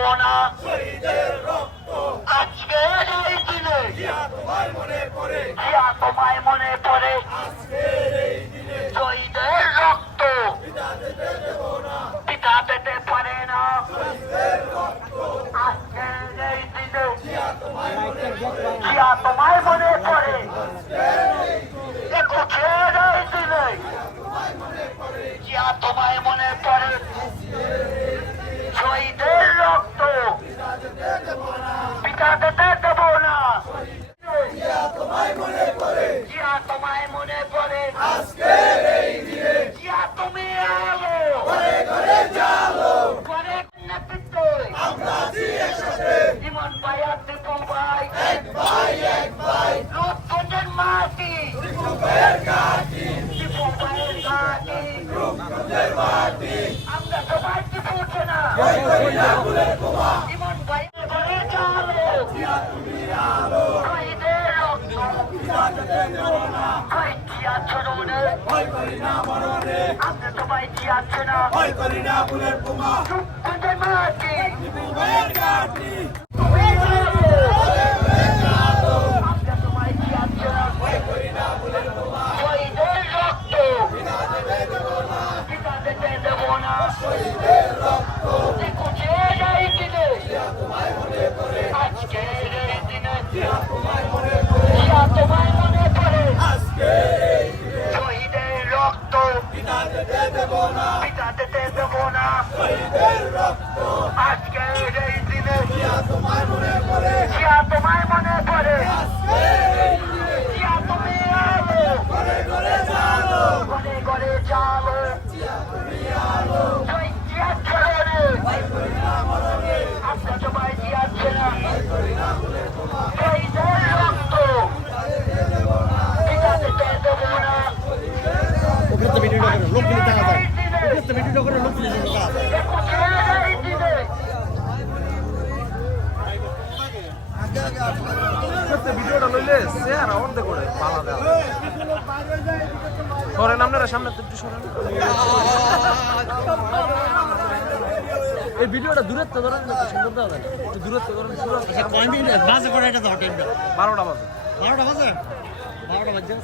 দেব না আজকের এই দিনে জিয়া তোমায় মনে পড়ে। শহীদের রক্ত। পিতা পেতে পারে না। আজকের এই দিনে জিয়া তোমায় মনে পড়ে। একুশের এই দিনে জিয়া তোমায় মনে পড়ে শহীদের রক্ত পিতা পেতে দেব না জিয়া তোমায় মনে পড়ে জিয়া তুমি আলো ঘরে নেতৃত্বে জীবন ভাই আর দীপু ভাই রূপগঞ্জের মাটি দীপু ভাইয়ের ঘাটি আমরা সবাই দীপু না জীবন ভাই ঘরে চালো শহীদের রক্ত ভাই জিয়া চরণে আমরা সবাই জিয়া চেনা রূপগঞ্জের মাটি আমরা সবাই জিয়া চেনা শহীদের রক্ত পিতা যেতে দেব না একুশের এই দিনে আজকের এই দিনে জিয়া তোমায় মনে পড়ে শহীদের রক্ত পিতা যেতে দেব না আজকের এই দিনে জিয়া তোমায় মনে পড়ে জিয়া তুমি আলো ঘরে ঘরে চালো জয় জিয়া চরণে আমরা সবাই জিয়া ছেনা শহীদের রক্ত পিতা যেতে দেব না ওখানে তো ভিডিওটা করে লোক কিনে টাকা যায় এই দিনে ওখানে তো ভিডিওটা করে লোক ভিডিওটা লইলে চেহারা অর্ধেক করে পালা দেওয়া সরেন আপনারা সামনে একটু সরেন। এই ভিডিওটা দূরত্ব ধরেন না, সুন্দর দেওয়া যায় একটু দূরত্ব ধরেন দূরত্ব আচ্ছা কয় মিনিট বাজে করে এটা দাও বারোটা বাজে। বারোটা বাজে? বারোটা বাজে